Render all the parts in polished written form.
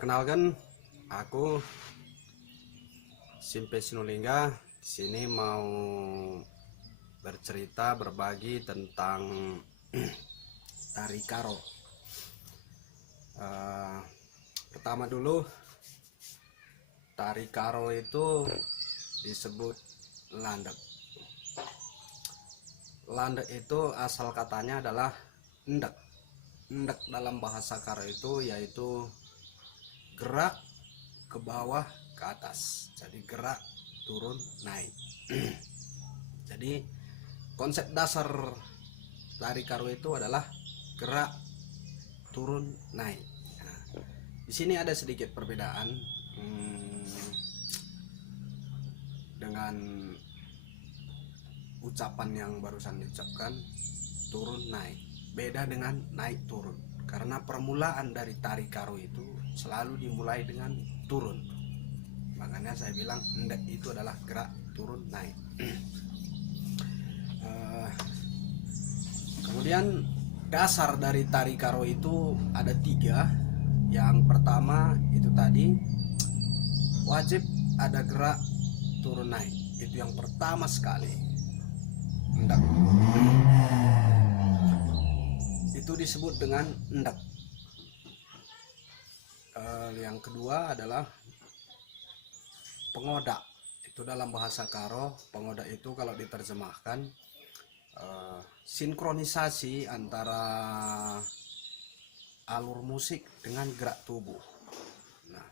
Perkenalkan, aku Simpe Sinulingga. Di sini mau bercerita berbagi tentang tari karo. Pertama dulu, tari karo itu disebut landek. Landek itu asal katanya adalah ndek. Ndek dalam bahasa karo itu yaitu gerak ke bawah ke atas, jadi gerak turun naik. Jadi konsep dasar tari karo itu adalah gerak turun naik. Nah, di sini ada sedikit perbedaan dengan ucapan yang barusan diucapkan, turun naik. Beda dengan naik turun, karena permulaan dari tari karo itu selalu dimulai dengan turun. Makanya saya bilang ndek itu adalah gerak turun naik. Kemudian dasar dari tari karo itu ada 3. Yang pertama itu tadi wajib ada gerak turun naik, itu yang pertama sekali. Ndek itu disebut dengan ndek. Yang kedua adalah pengodak. Itu dalam bahasa karo, pengodak itu kalau diterjemahkan sinkronisasi antara alur musik dengan gerak tubuh. Nah,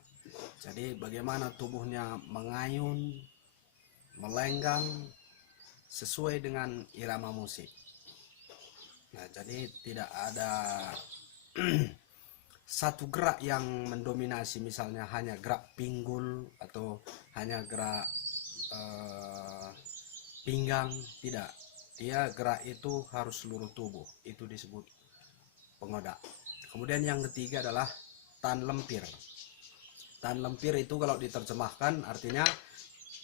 jadi bagaimana tubuhnya mengayun, melenggang sesuai dengan irama musik. Nah, jadi tidak ada satu gerak yang mendominasi, misalnya hanya gerak pinggul atau hanya gerak pinggang, tidak. Dia gerak itu harus seluruh tubuh, itu disebut pengodak. Kemudian yang ketiga adalah tan lempir. Tan lempir itu kalau diterjemahkan artinya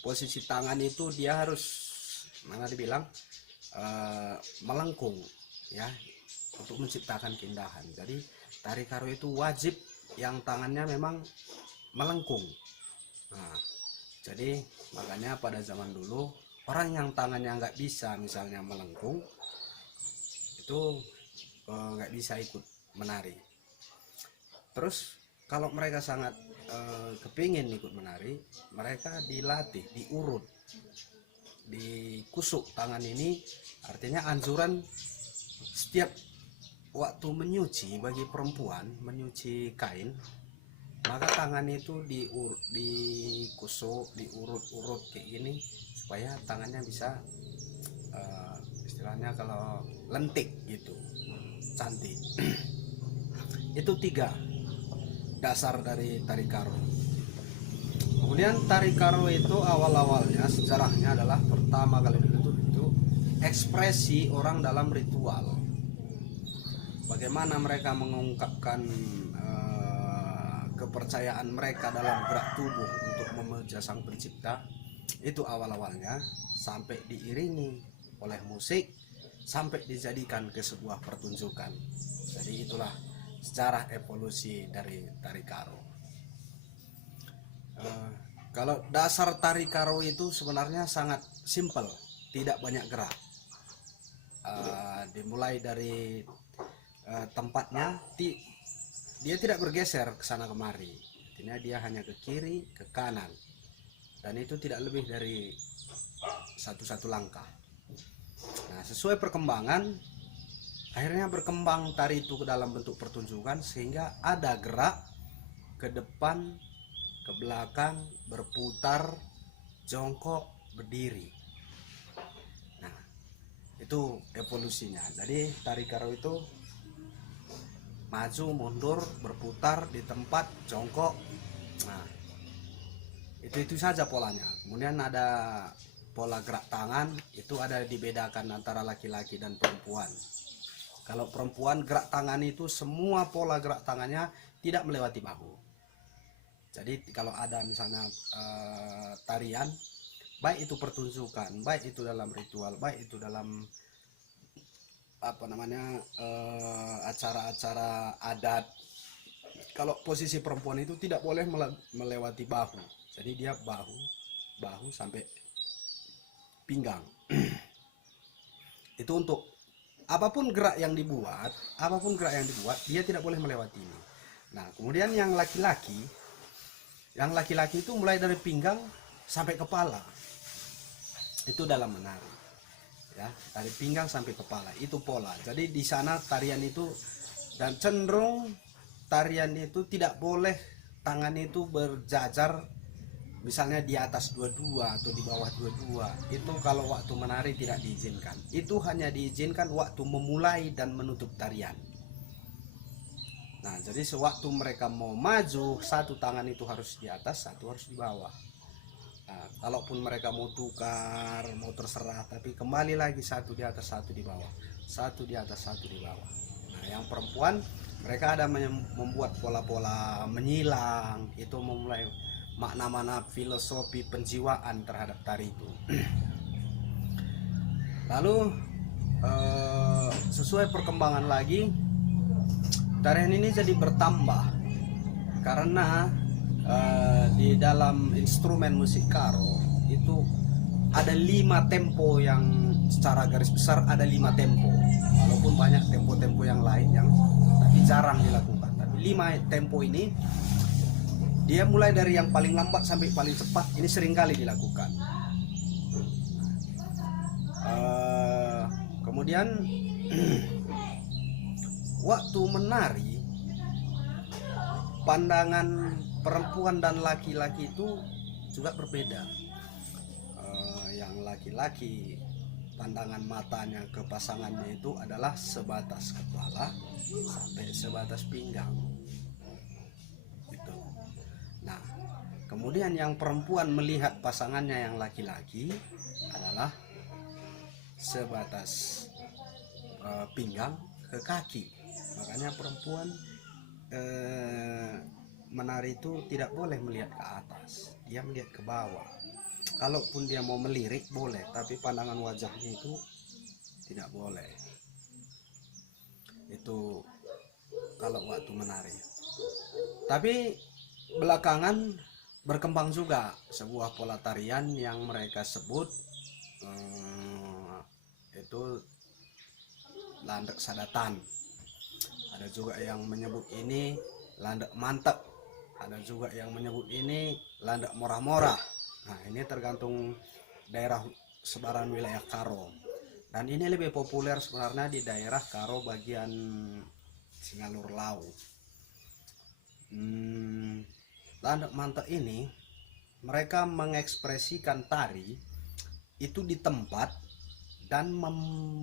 posisi tangan itu dia harus, mana dibilang, melengkung ya, untuk menciptakan keindahan. Jadi tari karo itu wajib yang tangannya memang melengkung. Nah, jadi makanya pada zaman dulu orang yang tangannya nggak bisa misalnya melengkung itu nggak bisa ikut menari. Terus kalau mereka sangat kepingin ikut menari, mereka dilatih, diurut, dikusuk tangan ini. Artinya anjuran setiap waktu menyuci, bagi perempuan menyuci kain, maka tangan itu dikusuk, diurut-urut kayak gini supaya tangannya bisa istilahnya kalau lentik gitu, cantik. Itu 3 dasar dari tari karo. Kemudian tari karo itu awal-awalnya sejarahnya adalah pertama kali itu ekspresi orang dalam ritual. Bagaimana mereka mengungkapkan kepercayaan mereka dalam gerak tubuh untuk memuja Sang Pencipta. Itu awal-awalnya, sampai diiringi oleh musik, sampai dijadikan ke sebuah pertunjukan. Jadi itulah sejarah evolusi dari tari karo. Kalau dasar tari karo itu sebenarnya sangat simpel, tidak banyak gerak. Dimulai dari tempatnya, dia tidak bergeser ke sana kemari. Artinya dia hanya ke kiri, ke kanan, dan itu tidak lebih dari satu langkah. Nah, sesuai perkembangan, akhirnya berkembang tari itu ke dalam bentuk pertunjukan, sehingga ada gerak ke depan, ke belakang, berputar, jongkok, berdiri. Nah, itu evolusinya. Jadi tari karo itu maju, mundur, berputar di tempat, jongkok. Nah, itu saja polanya. Kemudian ada pola gerak tangan, itu ada dibedakan antara laki-laki dan perempuan. Kalau perempuan, gerak tangan itu semua pola gerak tangannya tidak melewati bahu. Jadi kalau ada misalnya tarian, baik itu pertunjukan, baik itu dalam ritual, baik itu dalam acara-acara adat, kalau posisi perempuan itu tidak boleh melewati bahu. Jadi dia bahu sampai pinggang. Itu untuk apapun gerak yang dibuat, dia tidak boleh melewati ini. Nah, kemudian yang laki-laki itu mulai dari pinggang sampai kepala. Itu dalam menari. Ya, dari pinggang sampai kepala itu pola. Jadi di sana tarian itu, dan cenderung tarian itu tidak boleh tangan itu berjajar, misalnya di atas dua-dua atau di bawah dua-dua. Itu kalau waktu menari tidak diizinkan. Itu hanya diizinkan waktu memulai dan menutup tarian. Nah, jadi sewaktu mereka mau maju, satu tangan itu harus di atas, satu harus di bawah. Nah, kalaupun mereka mau tukar, mau terserah, tapi kembali lagi satu di atas, satu di bawah, satu di atas, satu di bawah. Nah, yang perempuan mereka ada membuat pola-pola menyilang, itu memulai makna-makna filosofi penjiwaan terhadap tari itu. Lalu sesuai perkembangan lagi, tarian ini jadi bertambah karena di dalam instrumen musik karo itu ada 5 tempo, yang secara garis besar ada 5 tempo, walaupun banyak tempo-tempo yang lain yang tapi jarang dilakukan. Tapi 5 tempo ini dia mulai dari yang paling lambat sampai paling cepat, ini seringkali dilakukan. Kemudian waktu menari, pandangan perempuan dan laki-laki itu juga berbeda. Yang laki-laki pandangan matanya ke pasangannya itu adalah sebatas kepala sampai sebatas pinggang. Gitu. Nah, kemudian yang perempuan melihat pasangannya yang laki-laki adalah sebatas pinggang ke kaki. Makanya perempuan menari itu tidak boleh melihat ke atas, dia melihat ke bawah. Kalaupun dia mau melirik boleh, tapi pandangan wajahnya itu tidak boleh. Itu kalau waktu menari. Tapi belakangan berkembang juga sebuah pola tarian yang mereka sebut itu landak sadatan. Ada juga yang menyebut ini landak mantap, ada juga yang menyebut ini landak mora-mora. Nah, ini tergantung daerah sebaran wilayah Karo, dan ini lebih populer sebenarnya di daerah Karo bagian Singalur Lau. Landak mantap ini mereka mengekspresikan tari itu di tempat dan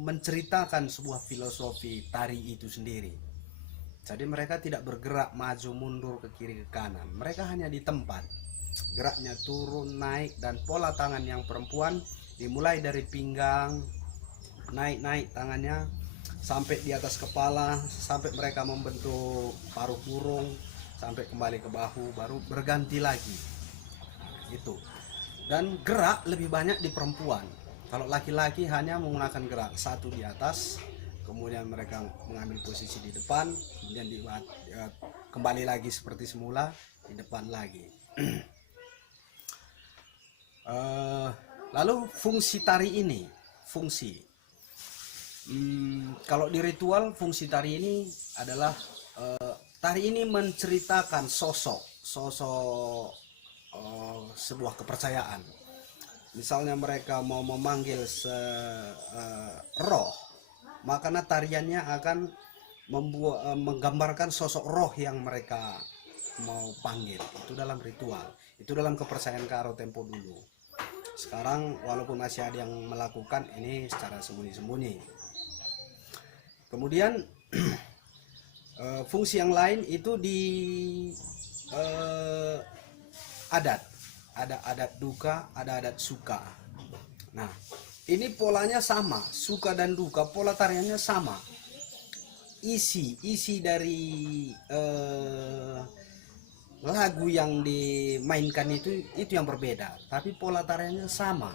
menceritakan sebuah filosofi tari itu sendiri. Jadi mereka tidak bergerak maju mundur ke kiri ke kanan, mereka hanya di tempat. Geraknya turun naik, dan pola tangan yang perempuan dimulai dari pinggang, naik tangannya sampai di atas kepala, sampai mereka membentuk paruh burung, sampai kembali ke bahu, baru berganti lagi. Itu. Dan gerak lebih banyak di perempuan. Kalau laki-laki hanya menggunakan gerak satu di atas, kemudian mereka mengambil posisi di depan, kemudian kembali lagi seperti semula di depan lagi. Lalu fungsi tari ini, kalau di ritual fungsi tari ini adalah tari ini menceritakan sosok sebuah kepercayaan. Misalnya mereka mau memanggil roh, maka tariannya akan menggambarkan sosok roh yang mereka mau panggil. Itu dalam ritual, itu dalam kepercayaan Karo tempo dulu. Sekarang walaupun masih ada yang melakukan ini secara sembunyi-sembunyi. Kemudian fungsi yang lain itu di adat. Ada adat duka, ada adat suka. Nah, ini polanya sama, suka dan duka, pola tariannya sama. Isi dari lagu yang dimainkan itu yang berbeda, tapi pola tariannya sama.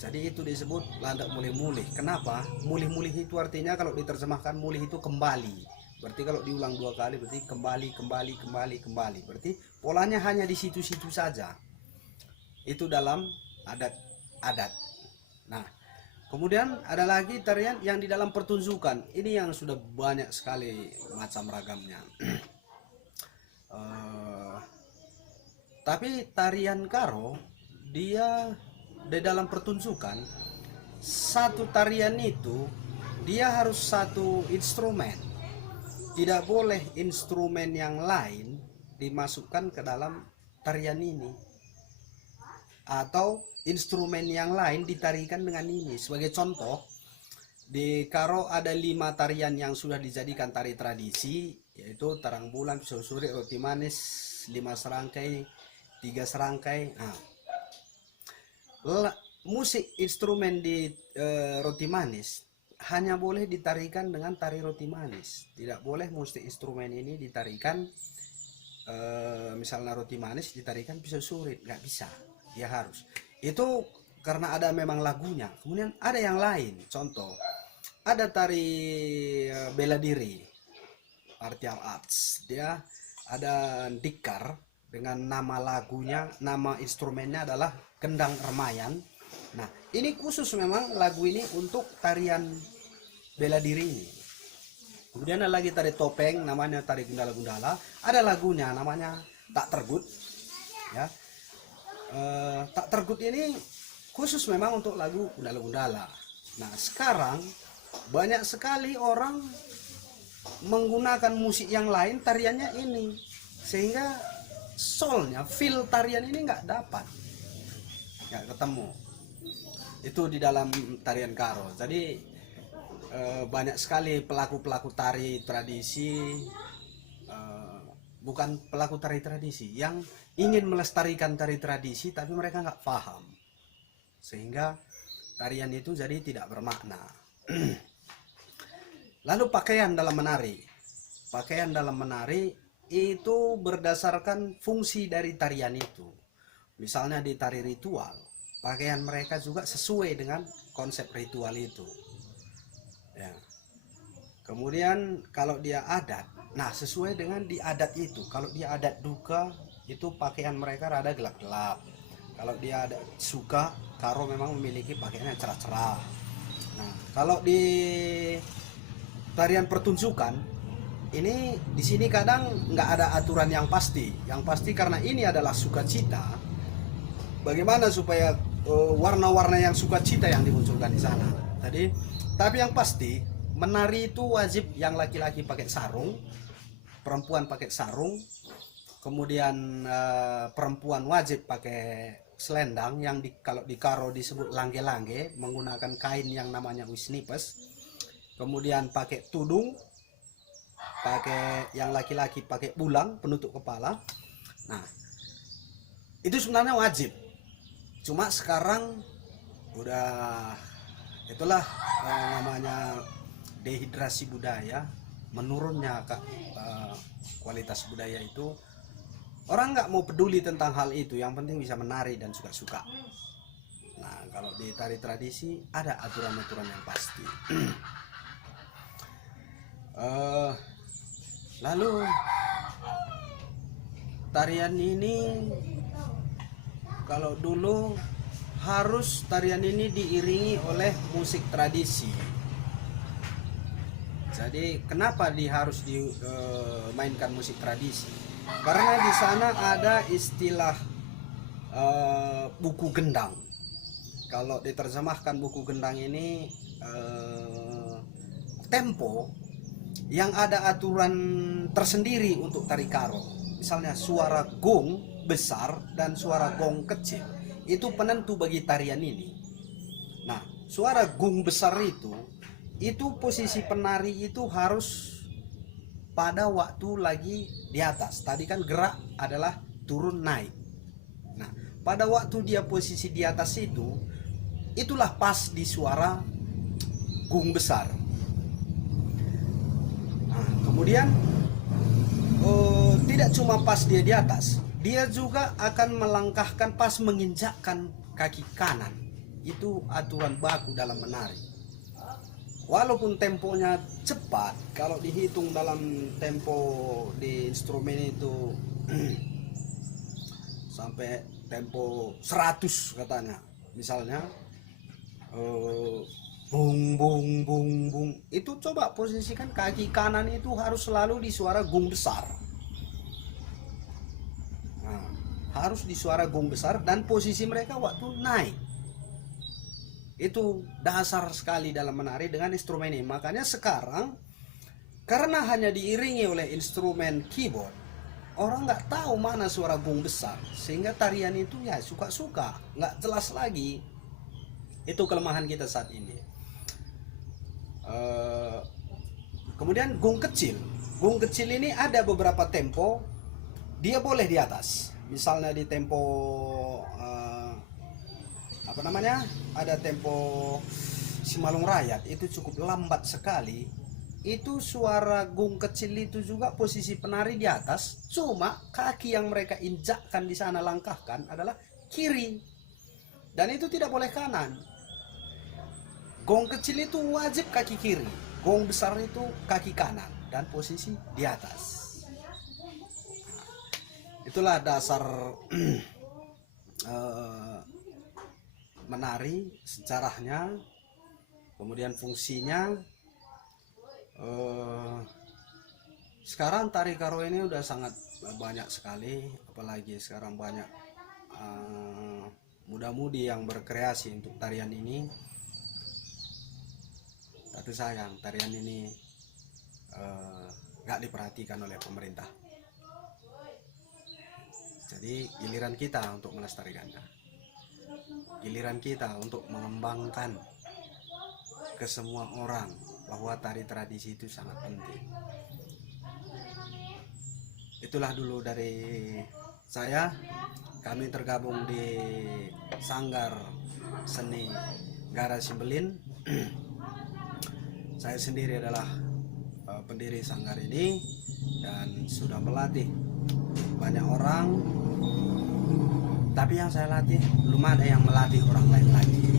Jadi itu disebut landak mulih-mulih. Kenapa? Mulih-mulih itu artinya kalau diterjemahkan mulih itu kembali, Berarti kalau diulang 2 kali berarti kembali. Berarti polanya hanya di situ-situ saja. Itu dalam adat. Nah, kemudian ada lagi tarian yang di dalam pertunjukan. Ini yang sudah banyak sekali macam ragamnya. Tapi tarian karo dia di dalam pertunjukan, satu tarian itu dia harus satu instrumen, tidak boleh instrumen yang lain dimasukkan ke dalam tarian ini, atau instrumen yang lain ditarikan dengan ini. Sebagai contoh, di karo ada 5 tarian yang sudah dijadikan tari tradisi, yaitu tarang bulan, pisau suri, roti manis, 5 serangkai, 3 serangkai. Nah, musik instrumen di roti manis hanya boleh ditarikan dengan tari roti manis, tidak boleh musik instrumen ini ditarikan misalnya roti manis ditarikan pisau surit, nggak bisa, dia harus itu karena ada memang lagunya. Kemudian ada yang lain, contoh ada tari bela diri, martial arts, dia ada dikar dengan nama lagunya, nama instrumennya adalah kendang remayan. Nah, ini khusus memang lagu ini untuk tarian bela diri ini. Kemudian ada lagi tari topeng, namanya tari gundala-gundala. Ada lagunya namanya Tak Tergut. Ya, Tak Tergut ini khusus memang untuk lagu gundala-gundala. Nah, sekarang banyak sekali orang menggunakan musik yang lain tariannya ini, sehingga soulnya, feel tarian ini nggak dapat, nggak ketemu. Itu di dalam tarian karo. Jadi banyak sekali pelaku tari tradisi, bukan pelaku tari tradisi, yang ingin melestarikan tari tradisi tapi mereka nggak paham, sehingga tarian itu jadi tidak bermakna. Lalu pakaian dalam menari. Pakaian dalam menari itu berdasarkan fungsi dari tarian itu. Misalnya di tari ritual, pakaian mereka juga sesuai dengan konsep ritual itu. Ya. Kemudian kalau dia adat, nah sesuai dengan di adat itu. Kalau dia adat duka, itu pakaian mereka rada gelap-gelap. Kalau dia ada suka, karo memang memiliki pakaian yang cerah-cerah. Nah, kalau di tarian pertunjukan ini, di sini kadang nggak ada aturan yang pasti. Yang pasti karena ini adalah sukacita. Bagaimana supaya warna-warna yang sukacita yang dimunculkan di sana. Tapi yang pasti menari itu wajib yang laki-laki pakai sarung, perempuan pakai sarung, kemudian perempuan wajib pakai selendang yang kalau di karo disebut langge-langge, menggunakan kain yang namanya wisnipes. Kemudian pakai tudung, pakai yang laki-laki pakai bulang penutup kepala. Nah, itu sebenarnya wajib. Cuma sekarang udah itulah namanya dehidrasi budaya, menurunnya kualitas budaya itu. Orang nggak mau peduli tentang hal itu, yang penting bisa menari dan suka-suka. Nah, kalau di tari tradisi ada aturan-aturan yang pasti. Lalu tarian ini, kalau dulu harus tarian ini diiringi oleh musik tradisi. Jadi kenapa harus dimainkan musik tradisi? Karena di sana ada istilah buku gendang. Kalau diterjemahkan buku gendang ini tempo yang ada aturan tersendiri untuk tari karo. Misalnya suara gong besar dan suara gong kecil itu penentu bagi tarian ini. Nah, suara gong besar itu posisi penari itu harus pada waktu lagi di atas. Tadi kan gerak adalah turun naik. Nah, pada waktu dia posisi di atas itulah pas di suara gong besar. Nah, kemudian tidak cuma pas dia di atas, dia juga akan melangkahkan pas menginjakkan kaki kanan. Itu aturan baku dalam menari. walaupun temponya cepat, kalau dihitung dalam tempo di instrumen itu sampai tempo 100 katanya, misalnya bung bung bung bung, itu coba posisikan kaki kanan itu harus selalu di suara gong besar. Nah, harus di suara gong besar, dan posisi mereka waktu naik itu dasar sekali dalam menari dengan instrumen ini. Makanya sekarang karena hanya diiringi oleh instrumen keyboard, orang nggak tahu mana suara gong besar, sehingga tarian itu ya suka-suka, nggak jelas lagi. Itu kelemahan kita saat ini. Kemudian gong kecil ini ada beberapa tempo, dia boleh di atas. Misalnya di tempo apa namanya, ada tempo Simalung Rakyat itu cukup lambat sekali. Itu suara gong kecil itu juga posisi penari di atas, cuma kaki yang mereka injakkan di sana, langkahkan adalah kiri, dan itu tidak boleh kanan. Gong kecil itu wajib kaki kiri, gong besar itu kaki kanan, dan posisi di atas. Itulah dasar menari, sejarahnya, kemudian fungsinya. Sekarang tari karo ini udah sangat banyak sekali, apalagi sekarang banyak muda-mudi yang berkreasi untuk tarian ini. Tapi sayang, tarian ini gak diperhatikan oleh pemerintah. Jadi giliran kita untuk melestarikannya, giliran kita untuk mengembangkan ke semua orang bahwa tari tradisi itu sangat penting. Itulah dulu dari saya. Kami tergabung di Sanggar Seni Ngara Simbelin. Saya sendiri adalah pendiri sanggar ini dan sudah melatih banyak orang, tapi yang saya latih belum ada yang melatih orang lain lagi.